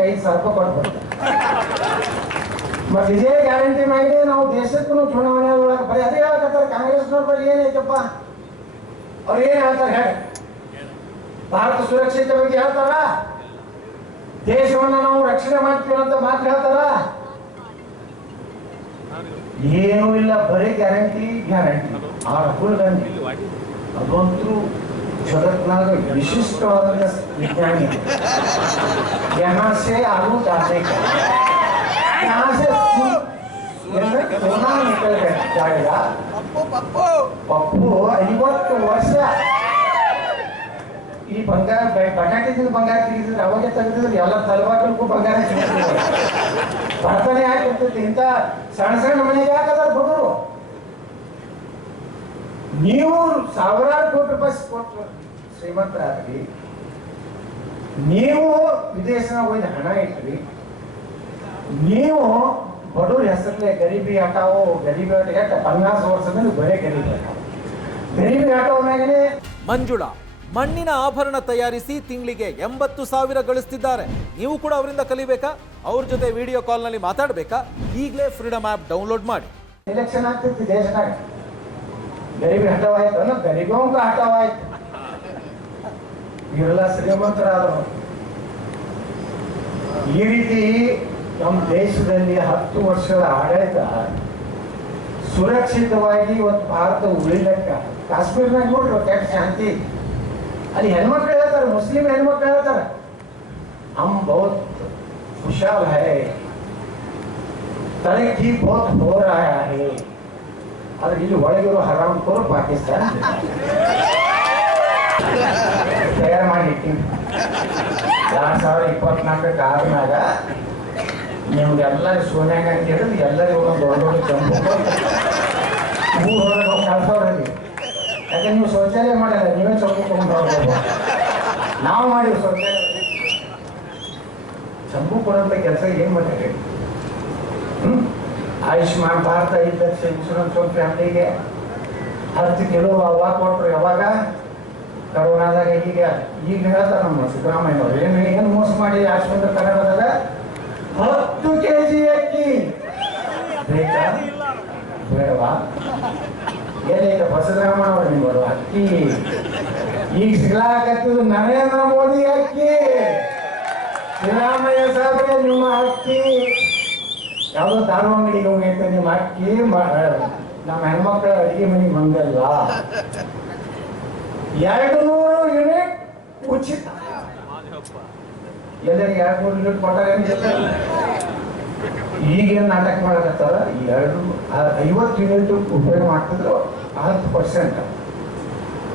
5,000 ರೂಪಾಯಿ ಕೊಡ್ಬೇಕು. ಮತ್ತೆ ಇದೇ ಗ್ಯಾರಂಟಿ ಮಾಡಿ ನಾವು ದೇಶಕ್ಕೂ ಚುನಾವಣೆ ಒಳಗೆ ಬರೀ ಅದೇ ಹೇಳ್ತಾರೆ. ಕಾಂಗ್ರೆಸ್ನವ್ರ ಬಳಿ ಏನೈತಪ್ಪ, ಅವ್ರು ಏನ್ ಹೇಳ್ತಾರೆ ಹೇಳಿ? ಭಾರತ ಸುರಕ್ಷತೆ ಬಗ್ಗೆ ಹೇಳ್ತಾರ, ದೇಶವನ್ನ ನಾವು ರಕ್ಷಣೆ ಮಾಡ್ತೀವಿ ಅಂತ ಮಾತ್ರ ಹೇಳ್ತಾರ. ಏನೂ ಇಲ್ಲ, ಬರೀ ಗ್ಯಾರಂಟಿ ಗ್ಯಾರಂಟಿ. ಆ ರಾಹುಲ್ ಗಾಂಧಿ ಅದಂತೂ ಜಗತ್ನಾಗ ವಿಶಿಷ್ಟವಾದ ವಿಜ್ಞಾನಿ. यहाँ से आलू डालने का, यहाँ से सोना निकल जाएगा. ಪಪ್ಪು 50 ವರ್ಷ ಈ ಬಂಗಾರ ಬಟಾಟೆ ಬಂಗಾರ ತೆಗೆದಿದ್ರೆ ಅವಾಗೆ ತೆಗೆದಿದ್ರೆ ಎಲ್ಲ ತಲವಾಗಲಿಕ್ಕೂ ಬಂಗಾರ ಸಿಗ್ತದೆ. ಬರ್ತನೆ ಆಗಿರ್ತೈತಿ. ಇಂಥ ಸಣ್ಣ ಸಣ್ಣ ಮನೆಗೆ ಯಾಕದ ಬಡವರು? ನೀವು ಸಾವಿರಾರು ಕೋಟಿ ರೂಪಾಯಿ ಕೊಟ್ಟು ಶ್ರೀಮಂತರಾಗ್ರಿ, ನೀವು ವಿದೇಶನಾಗ ಹೋಗಿ ಹಣ ಇಟ್ರಿ, ನೀವು ಬಡವ್ರ ಹೆಸರಲ್ಲೇ ಗರೀಬಿ ಹಟಾವೋ ಗರೀಬಿ ಆಟ 50 ವರ್ಷದಲ್ಲಿ ಬರೇ ಗರೀಬಿ ಆಟೋನಾಗನೇ. ಮಂಜುಳಾ ಮಣ್ಣಿನ ಆಭರಣ ತಯಾರಿಸಿ ತಿಂಗಳಿಗೆ 80,000 ಗಳಿಸ್ತಿದ್ದಾರೆ. ನೀವು ಕೂಡ ಅವರಿಂದ ಕಲಿಬೇಕಾ? ಅವ್ರ ಜೊತೆ ವಿಡಿಯೋ ಕಾಲ್ನಲ್ಲಿ ಮಾತಾಡಬೇಕಾ? ಈಗಲೇ ಫ್ರೀಡಮ್ ಆ್ಯಪ್ ಡೌನ್ಲೋಡ್ ಮಾಡಿ. ಎಲೆಕ್ಷನ್ ಆಗ್ತಿತ್ತು ದೇಶನಾಗ, ಗರೀಬಿ ಹಠವಾಯ್ತು ಅನ್ನೋ ಗರೀಬಂಕ ಹಠವಾಯ್ತು. ಇವರೆಲ್ಲ ಶ್ರೀಮಂತರಾದರು. ಈ ರೀತಿ ನಮ್ಮ ದೇಶದಲ್ಲಿ 10 ವರ್ಷದ ಆಡಳಿತ ಸುರಕ್ಷಿತವಾಗಿ ಇವತ್ತು ಭಾರತ ಉಳಿಲಕ್ಕ. ಕಾಶ್ಮೀರ್ನಾಗ ನೋಡ್ರಿ ಕೆಟ್ಟ ಶಾಂತಿ. ಅಲ್ಲಿ ಹೆಣ್ಮಕ್ಳು ಹೇಳ್ತಾರೆ, ಮುಸ್ಲಿಂ ಹೆಣ್ಮಕ್ಳು ಹೇಳ್ತಾರೆ, हम बहुत खुशहाल है, तरक्की बहुत हो रहा है. ಆದ್ರೆ ಇಲ್ಲಿ ಒಳಗಿರೋ ಹರಾಮ್ ಕೋರ್ ಪಾಕಿಸ್ತಾನ ತಯಾರು ಮಾಡಿಟ್ಟಿವಿ. 2024 ಆದ್ಮ್ಯಾಗ ನಿಮ್ಗೆಲ್ಲರೂ ಸೋನಿಯಾ ಗಾಂಧಿ ಹಿಡಿದು ಎಲ್ಲರಿಗೂ ಒಂದು ದೊಡ್ಡ ಚಂಪು ಊರೊಳಗೆ ಕಳ್ಸೋರಲ್ಲಿ. ಯಾಕೆ ನೀವು ಶೌಚಾಲಯ ಮಾಡಲ್ಲ, ನೀವೇ ಚಂಪು ತಗೊಂಡು ಹೋಗ್ಬೋದು. ನಾವು ಮಾಡಿವಿ ಶೌಚಾಲಯ. ಚಂಪು ಕೊಡೋಂಥ ಕೆಲಸ ಏನ್ ಮಾಡ್ತೀರಿ? ಆಯುಷ್ಮಾನ್ ಭಾರತ 5 ಲಕ್ಷ ಇನ್ಶೂರೆನ್ಸ್ ಒಂದು ಫ್ಯಾಮಿಲಿಗೆ 10 ಕಿಲೋ ಹವಾ ಕೊಟ್ರು. ಯಾವಾಗ? ಕರೋನಾದಾಗ. ಈಗ ಹೇಳ್ತಾರೆ ನಮ್ಮ ಸಿದ್ದರಾಮಯ್ಯ ಅವರು, ಏನು ಮೋಸ ಮಾಡಿ ಆಶ್ರಮದ ಕನ್ನಡದಾಗ 10 kg ಅಕ್ಕಿ ಬೇಕಾ ಬೇಡವಾ? ಏನೈತೆ ಬಸವರಾಮಣ್ಣ ಅವರು ನಿಮ್ಮವರು ಅಕ್ಕಿ ಈಗ ಸಿಗ್ಲಾಕತ್ತಿದ್ದು ನರೇಂದ್ರ ಮೋದಿ ಅಕ್ಕಿ. ಸಿದ್ದರಾಮಯ್ಯ ಸಾಹೇಬ್ರೆ ನಿಮ್ಮ ಅಕ್ಕಿ ಯಾವುದೋ ದಾರು ಅಂಗಡಿಗೆ ಹೋಗೈತೆ ನಿಮ್ಮ ಅಕ್ಕಿ. ನಮ್ಮ ಹೆಣ್ಮಕ್ಳ ಅಡಿಗೆ ಮನೆಗೆ ಬಂದಲ್ಲ. 200 ಯೂನಿಟ್ ಉಚಿತ. ಎಲ್ಲರಿಗೆ 200 ಯೂನಿಟ್ ಕೊಟ್ಟಾಗ ಈಗೇನು ನಾಟಕ ಮಾಡಕತ್ತಾರ? 50 ಯೂನಿಟ್ ಉಪಯೋಗ ಮಾಡ್ತಿದ್ರು 10%.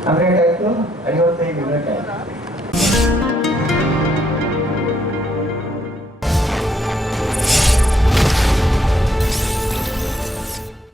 ಅಂದ್ರೆ ಏನಾಯ್ತು? 55 ಯೂನಿಟ್ ಆಯ್ತು.